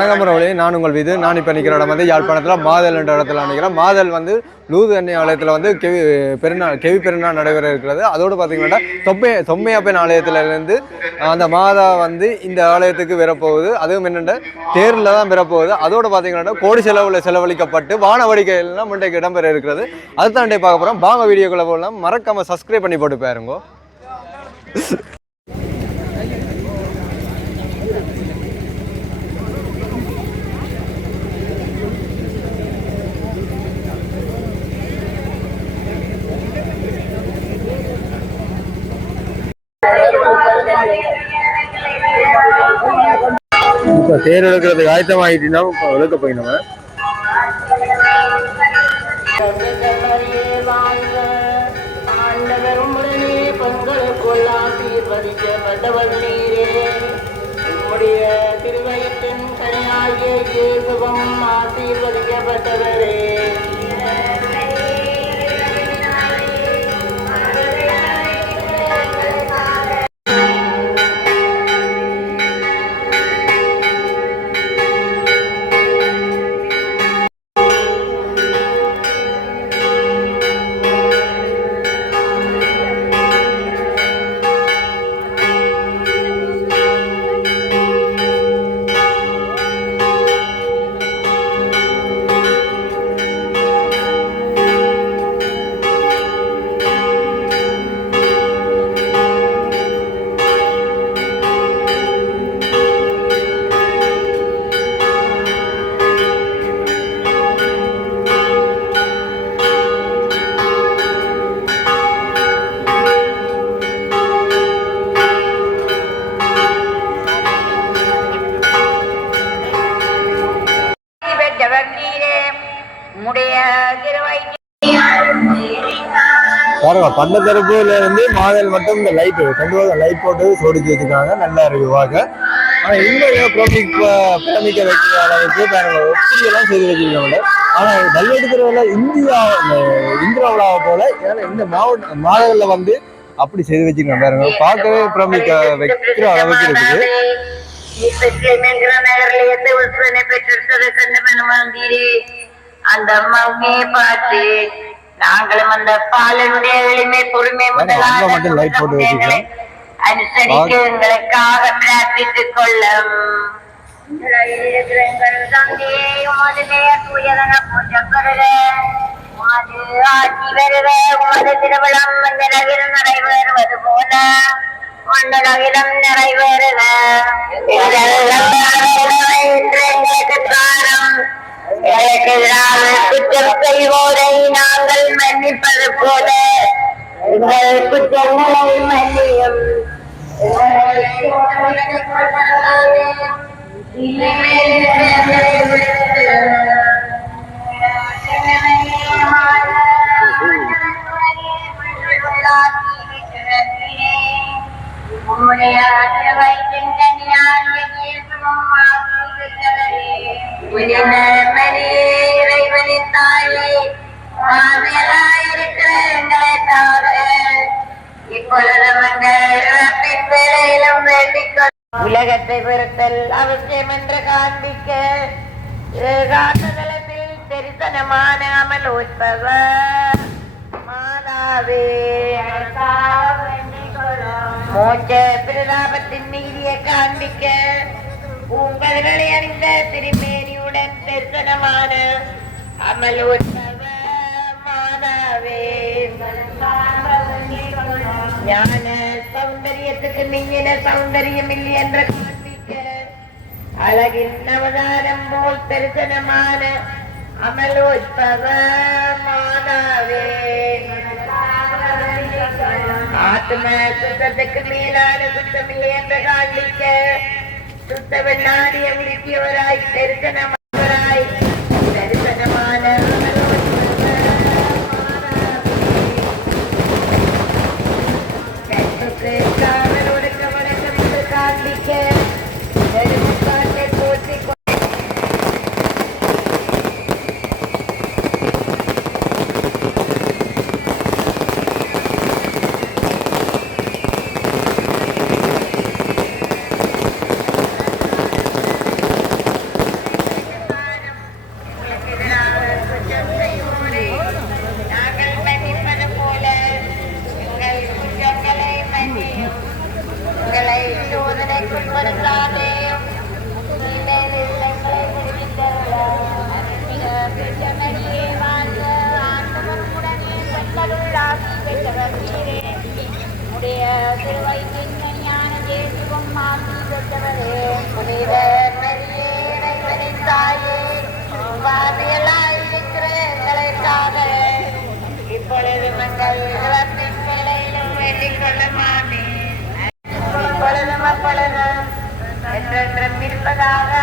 வணக்கம் ரவளி நான் உங்கள் வீது நான் இப்போ நிற்கிற இடம் வந்து யாழ்ப்பாணத்தில் மாதல் என்ற இடத்துல நிற்கிறேன் மாதல் வந்து லூது அன்னை ஆலயத்தில் வந்து கெவி பெருநாள் கெவி பெருநாள் நடைபெற இருக்கிறது. அதோடு பார்த்தீங்கன்னா தொப்பை தொம்மையப்பன் ஆலயத்திலிருந்து அந்த மாதா வந்து இந்த ஆலயத்துக்கு வரப்போகுது. அதுவும் என்னென்ன தேரில் தான் பெறப்போகுது அதோடு பார்த்தீங்கன்னா கோடி செலவில் செலவழிக்கப்பட்டு வானவடிக்கைகள்லாம் முன்னைக்கு இடம்பெற இருக்கிறது. அது தாண்டி பார்க்க போகிறோம் வாங்க வீடியோக்குள்ளே போகலாம். மறக்காமல் சப்ஸ்கிரைப் பண்ணி போட்டு பாருங்க. தேர் எடுக்கிறதுக்கு ஆயத்தமாகிட்டீங்கன்னா இப்போ விளக்க போய் நம்ம ஆண்டவரும் உடனே பொங்கலுக்குள் ஆசீர்வதிக்கப்பட்டவரே. பாருங்க பண்ண தரப்புல இருந்து மாதல் மட்டும் இந்த லைட் கொண்டு லைட் போட்டு சோடிச்சு வச்சுருக்காங்க. நல்லா இருக்கு பார்க்க ஆனா இன்னும் பிரமிக் பிரமிக்க வைக்கிற அளவுக்கு பாருங்க எப்படி எல்லாம் செய்து வச்சிருக்காங்க. ஆனா கல்வெடுக்கிறதுல இந்தியா இந்த இந்திரா விழாவை போல ஏன்னா இந்த மாவட்ட மாதங்கள்ல வந்து அப்படி செய்து வச்சிருக்காங்க பாருங்க. பார்க்கவே பிரமிக்க வைக்கிற அளவுக்கு இருக்குது. நகரிலிருந்து உள்பனை பெற்றிருப்பது கண்டு மனமாந்தீரே அந்த அம்மாவுமே பார்த்து நாங்களும் அந்த பாலனுடைய எளிமை பொறுமை வச்சிருக்கோம். அனுசரிக்க எங்களுக்காக பிரார்த்தித்துக் கொள்ளும். நடைபெறுவது போல. மன்னரகிலம் நிறைவேறுக என்று எங்களுக்கு தாரம் எனக்கு எதிராக குற்றம் செய்வோரை நாங்கள் மன்னிப்பது போல எங்கள் குற்றங்களை மன்னியும் உம்முடைய திருவயிற்றின் கனியாகிய இறைவனின் தாயே, பாவியராயிருக்கிற எங்களுக்காக இப்பொழுதும் எங்கள் இறப்பின் வேளையிலும் வேண்டிக் உலகத்தை வெறுத்தல் அவசியம் என்று காண்பிக்க காந்ததளத்தில் தெரிசனமான அமல் உட்பவர். மாதாவே மோட்ச பிரதாபத்தின் நீதியை காண்பிக்க பூங்கல்களை அணிந்த திருமேனியுடன் தரிசனமான அமல் உட்பவ மாதாவே. ஞான சௌந்தரியத்துக்கு மிஞ்சின சௌந்தரியம் இல்லை என்று காண்பிக்க அழகின் அவதாரம் போல் தரிசனமான அமலோத்பவ மாதாவே. ஆத்ம சுத்தத்துக்கு மேலான சுத்தமில்லை என்று காண்பிக்க சுத்தவன் நாடிய உடுக்கியவராய் தரிசனமானவராய் about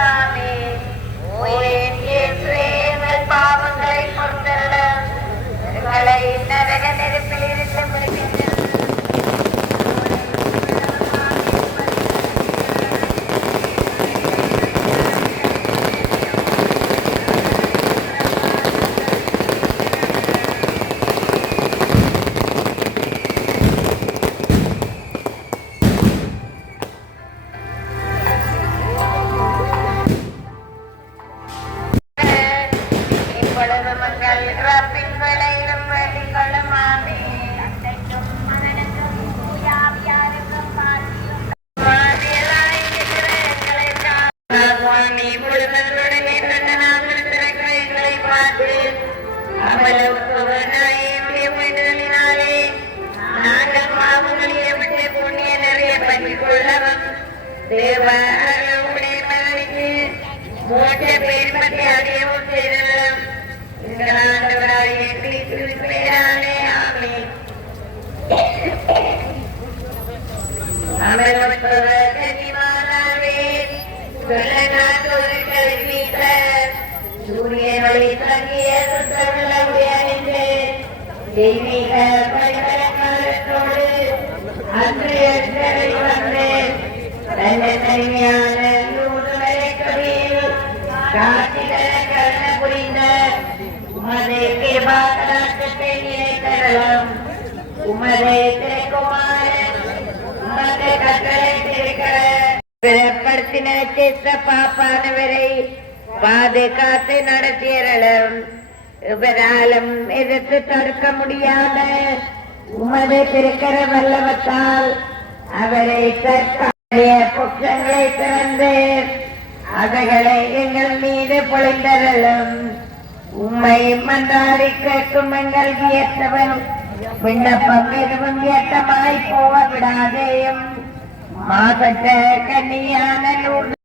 தெய்வீக பரிமளக்காரத்தோடு அன்று எத்தனை வந்து நல்ல தனிமையான நூல்களை கவியில் காட்டிதர கருண புரிந்த உமது கிருபாகராட்டத்தை நினைத்தரலாம் உமது திருக்குமாரன் உமது கட்டளை திருக்கிற பிறப்படுத்தின சித்த பாப்பானவரை பாதுகாத்து நடத்தியறலும் இவராலும் எதிர்த்து தடுக்க முடியாத உமது திருக்கர வல்லவத்தால் அவரை தற்காலிய குற்றங்களை திறந்து அவைகளை எங்கள் மீது பொழிந்தரலும் உம்மை மன்றாடி கேட்கும் எங்கள் வியத்தவன் விண்ணப்பம் எதுவும் வியத்தமாய் போக விடாதேயும். மாசற்ற கன்னியான நூல்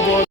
Boy.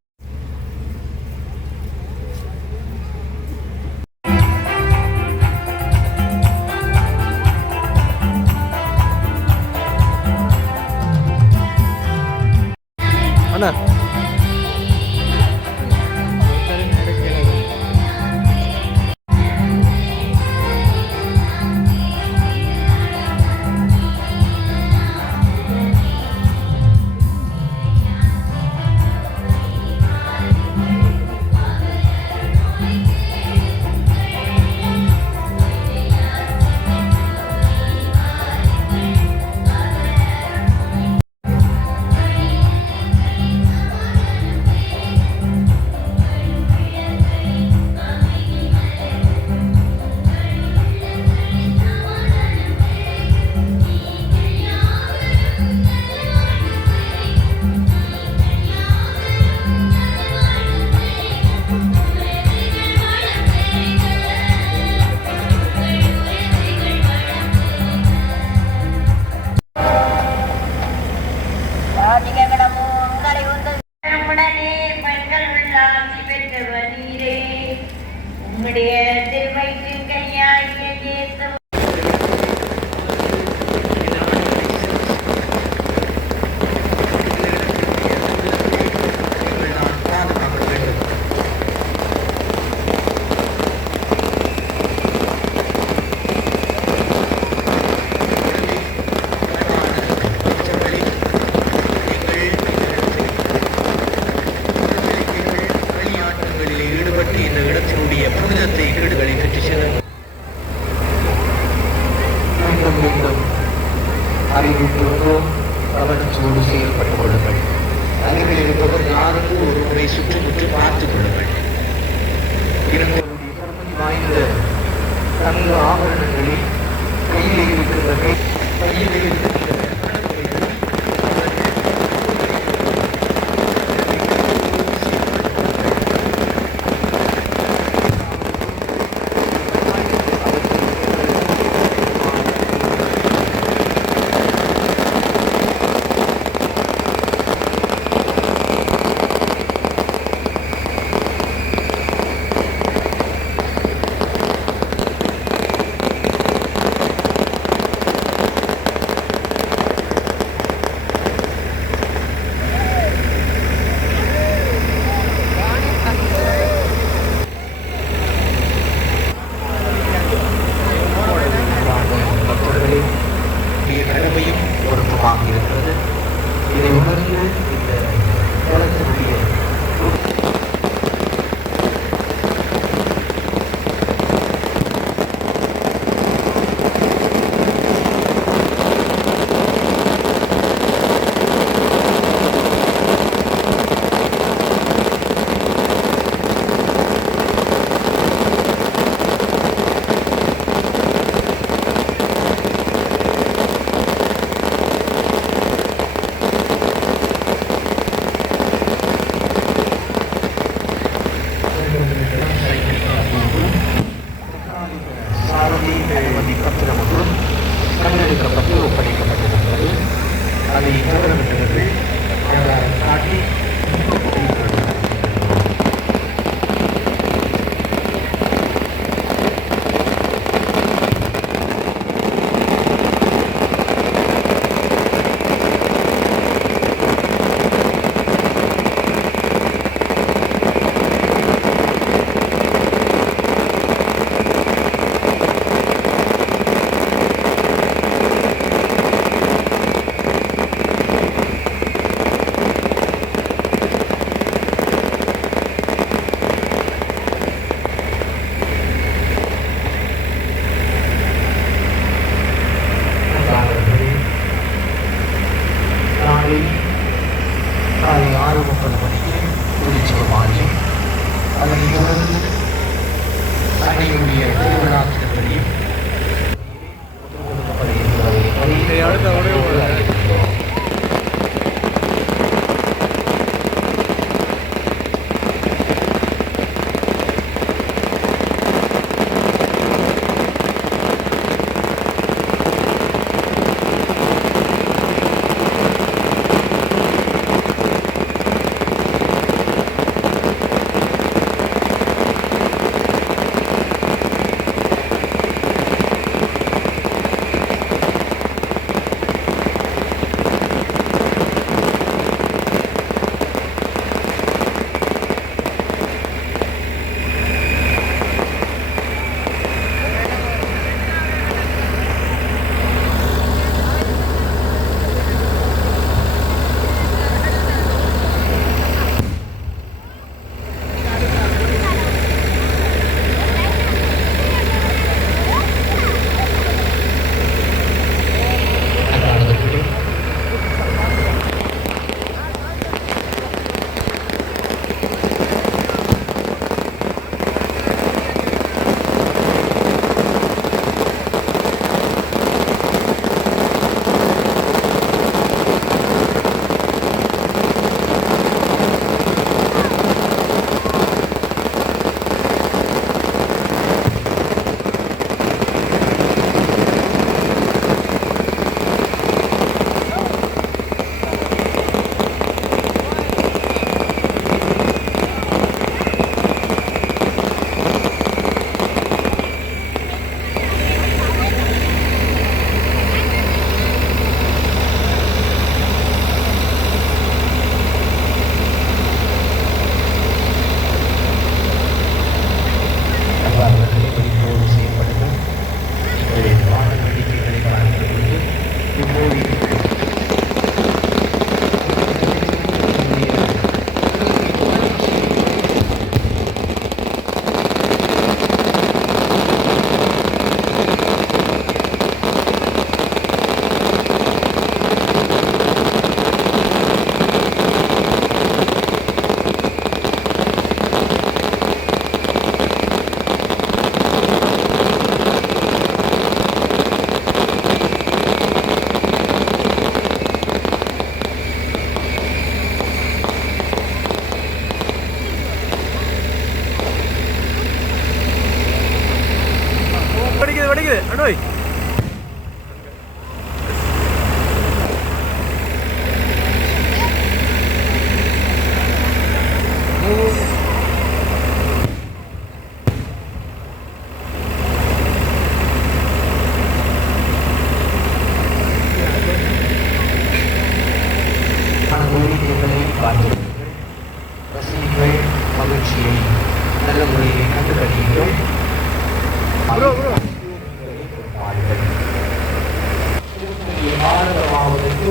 ஆரம்பமாவதற்கு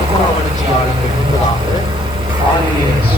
உபவளர்ச்சியாளர்கள் முன்பதாக ஆளுநர்